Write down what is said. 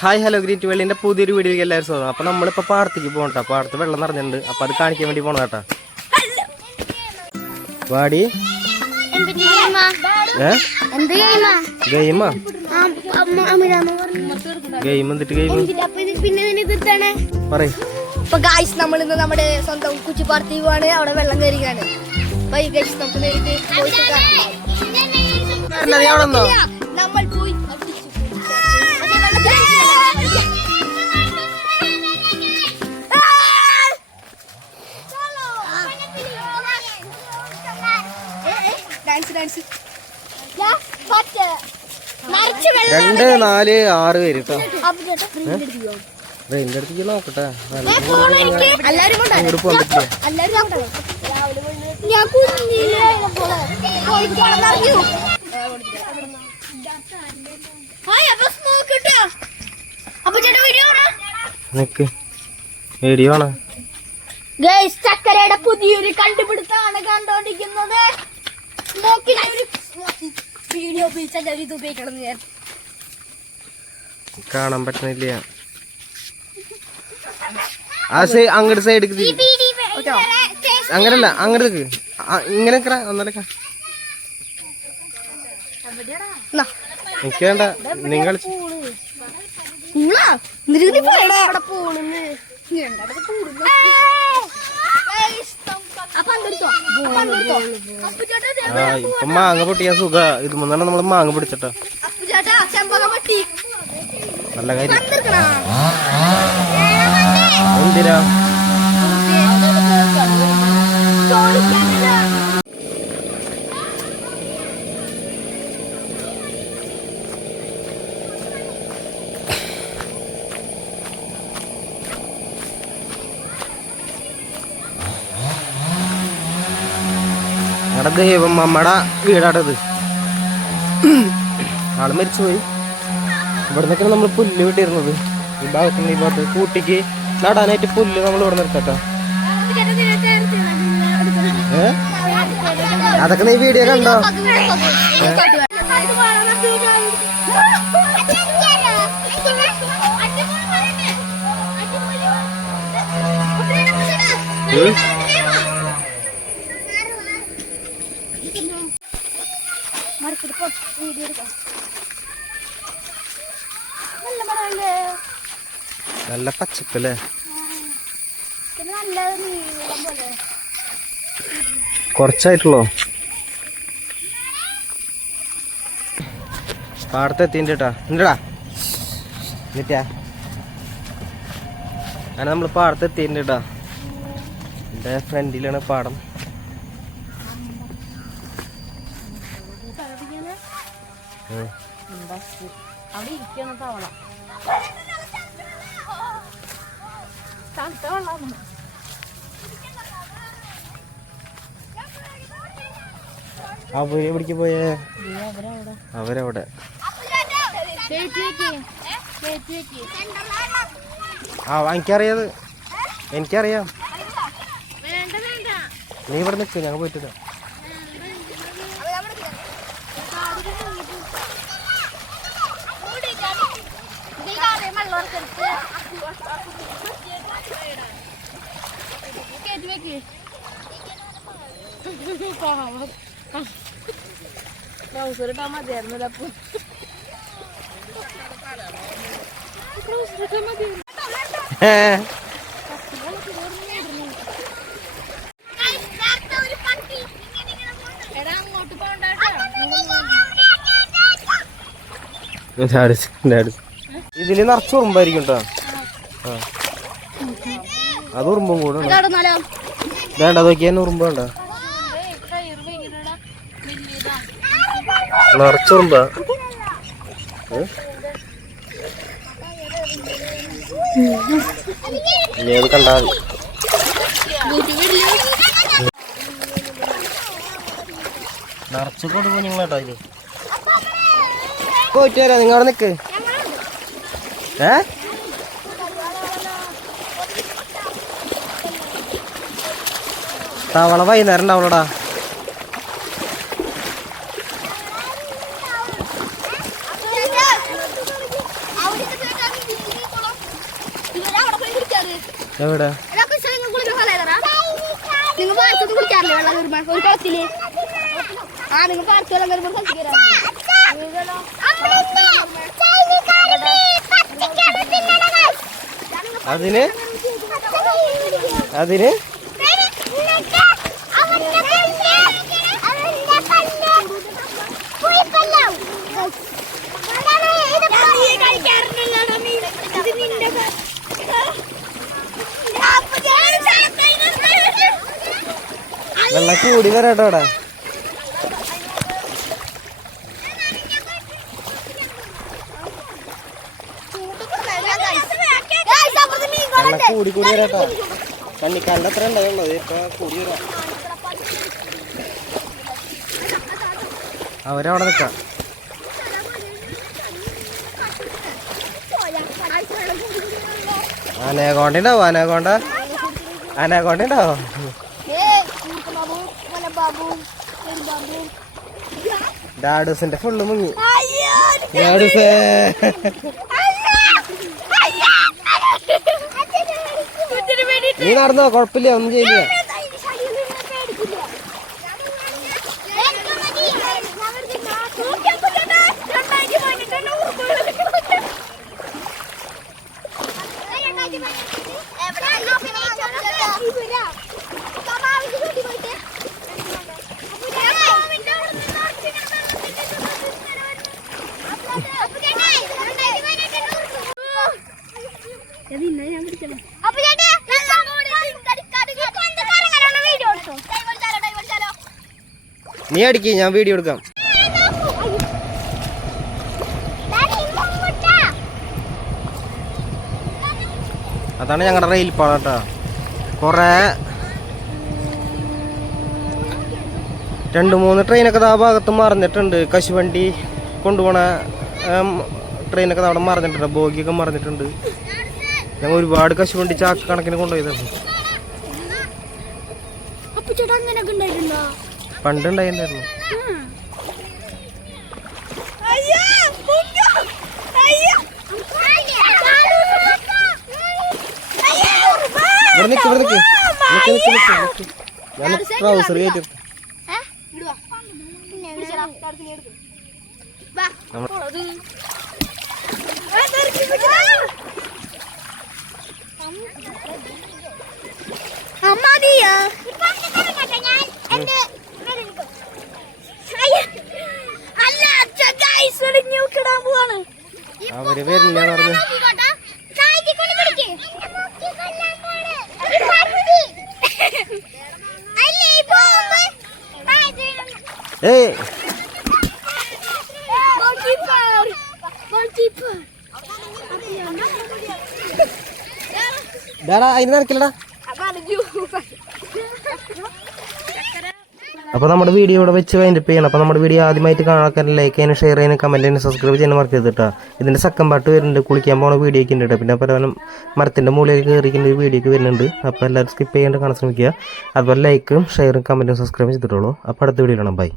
Hi hello greet വെള്ളിൻ്റെ പുതിയൊരു വീഡിയോയ്ക്ക് എല്ലാവരും സ്വാഗതം. അപ്പോൾ നമ്മളിപ്പോൾ പാടത്തേക്ക് പോകണ്ട, പാടത്ത് വെള്ളം നിറഞ്ഞിട്ടുണ്ട്. അപ്പോൾ അത് കാണിക്കാൻ വേണ്ടി പോകണം കേട്ടോ. വാടി ഗെയിമാ ഗെയിം എന്നിട്ട് ഗെയിം പറയും. നമ്മൾ ഇന്ന് നമ്മുടെ സ്വന്തം കുച്ചിപ്പാടത്തി പോവാണ്. അവിടെ വെള്ളം കയറിയാണ്. നമുക്ക് നമ്മൾ പോയി രണ്ട് നാല് ആറ് പേര് കേട്ടോ. എന്റെ അടുത്തേക്ക് നോക്കട്ടെ. അങ്ങോട്ട് പോകാൻ പറ്റില്ല. നിക്ക് വീഡിയോ ആണ്. ചക്കരയുടെ പുതിയൊരു കണ്ടുപിടുത്തമാണ് കണ്ടോണ്ടിരിക്കുന്നത്. വീഡിയോ ഇത് ഉപയോഗിക്കണം ഞാൻ കാണാൻ പറ്റുന്നില്ല. ആ അങ്ങോട്ട് സൈഡ് അങ്ങനല്ല, അങ്ങോട്ട് ഇങ്ങനെ ഒന്നരക്ക എനിക്ക് വേണ്ട. നിങ്ങൾ ഇപ്പൊ മാങ്ങ പൊട്ടിയാ സുഖ. ഇത് മുന്നാണ് നമ്മള് മാങ്ങ പിടിച്ചിട്ടോ. നല്ല കാര്യം. എന്തിനാ ഞങ്ങളുടെ ദൈവം അമ്മയുടെ വീടാട്ടത്. ആള് മരിച്ചുപോയി. ഇവിടെ നിന്നൊക്കെയാണ് നമ്മൾ പുല്ല് വിട്ടിരുന്നത്. ഈ ഭാഗത്തുനിന്ന് ഈ ഭാഗത്ത് കൂട്ടിക്ക് നടാനായിട്ട് പുല്ല് നമ്മൾ ഇവിടെ നിർത്തട്ടോ. അതൊക്കെ നീ വീഡിയോ കണ്ടോ? നല്ല പച്ചപ്പല്ലേ. കുറച്ചായിട്ടുള്ളോ പാടത്തെത്തിണ്ടാ ഉണ്ടടാ. എന്നിട്ടാ അങ്ങനെ നമ്മൾ പാടത്തെത്തിണ്ടാ. എൻ്റെ ഫ്രണ്ടിലാണ് പാടം. അവിടെ ഇരിക്കുന്ന തവള അവര് എവിടേക്ക് പോയേ? അവരവിടെ. എനിക്കറിയാത്, എനിക്കറിയാം. നീ ഇവിടെ നിൽക്ക്, ഞങ്ങൾ പോയിട്ടില്ല. ഇതില് നിറച്ച് ഉറുമ്പായിരിക്കും കേട്ടോ. അത് ഉറുമ്പും കൂടെ വേണ്ട. നോക്കിയാൽ ഉറുമ്പ് വേണ്ട. നിറച്ചുറുമ്പാ. ഇനി അത് കണ്ടാൽ നിറച്ചു കൊടുക്കും നിങ്ങളേട്ടാ. ഇത് പോയിട്ട് വരാം. നിങ്ങൾ അവിടെ നിൽക്ക്. തവള വൈകുന്നേരം ഉണ്ടാവുള്ളടാ. എവിടെ? നിങ്ങൾ പാടത്തൊന്നും കുടിക്കാറില്ല വെള്ളം വരുമ്പോ ഒരു കുളത്തില്? ആ നിങ്ങൾ പാടത്ത് വെള്ളം വരുമ്പോ അതിന് അതിന് വെള്ളം കൂടി വരാട്ടോ അവിടെ. വെള്ളം കൂടി കൂടി വരാട്ടോ. കണ്ണിക്കാലിന്റെ അത്ര ഉണ്ടായുള്ളത് ഇപ്പൊ കൂടി വരാം. അവരവിടെ നിക്കാം. അനേകൊണ്ട ഉണ്ടാവും. അനേകൊണ്ട ഉണ്ടാവും. ഡാഡൂസിന്റെ ഫുള്ള് മുങ്ങി. ഡാഡൂസേ നീ നടന്നോ, കുഴപ്പമില്ല, ഒന്നും ചെയ്യില്ല. നീ അടിക്ക്, ഞാൻ വീഡിയോ എടുക്കാം. അതാണ് ഞങ്ങളുടെ റെയിൽ പാളം കേട്ടോ. കുറേ 2-3 ട്രെയിനൊക്കെ ആ ഭാഗത്ത് മറിഞ്ഞിട്ടുണ്ട്. കശുവണ്ടി കൊണ്ടുപോണ ട്രെയിനൊക്കെ അവിടെ മറിഞ്ഞിട്ടുണ്ട്. ബോഗിയൊക്കെ മറിഞ്ഞിട്ടുണ്ട്. ഞങ്ങൾ ഒരുപാട് കശുവണ്ടി ചാക്ക് കണക്കിന് കൊണ്ടുപോയതാണ്. പണ്ടുണ്ടായിരുന്നു. ഞാൻ ട്രൗസർ കയറ്റി അവര് വരില്ല പറഞ്ഞു. ഏയ് അതിന് നടക്കില്ലടാ. അപ്പോൾ നമ്മുടെ വീഡിയോ ഇവിടെ വെച്ച് വൈൻഡപ്പ് ചെയ്യണം. അപ്പോൾ നമ്മുടെ വീഡിയോ ആദ്യമായിട്ട് കാണാൻ ലൈക്ക് ചെയ്യാനും ഷെയർ ചെയ്യാനും കമൻറ്റ് ചെയ്യാനും സബ്സ്ക്രൈബ് ചെയ്യാനും മറക്കരുത് കേട്ടോ. ഇതിൻ്റെ സെക്കൻഡ് പാർട്ട് വരുന്നുണ്ട്. കുളിക്കാൻ പോണ വീഡിയോയ്ക്ക് ഉണ്ട് കേട്ടോ. പിന്നെ പല മരത്തിൻ്റെ മുകളിൽ കയറിക്കുന്ന വീഡിയോയ്ക്ക് വരുന്നുണ്ട്. അപ്പോൾ എല്ലാവരും സ്കിപ്പ് ചെയ്യാണ്ട് കാണാൻ ശ്രമിക്കുക. അതുപോലെ ലൈക്കും ഷെയറും കമൻറ്റും സബ്സ്ക്രൈബും ചെയ്തിട്ടുള്ളൂ. അപ്പോൾ അടുത്ത വീഡിയോ കാണാം. ബൈ.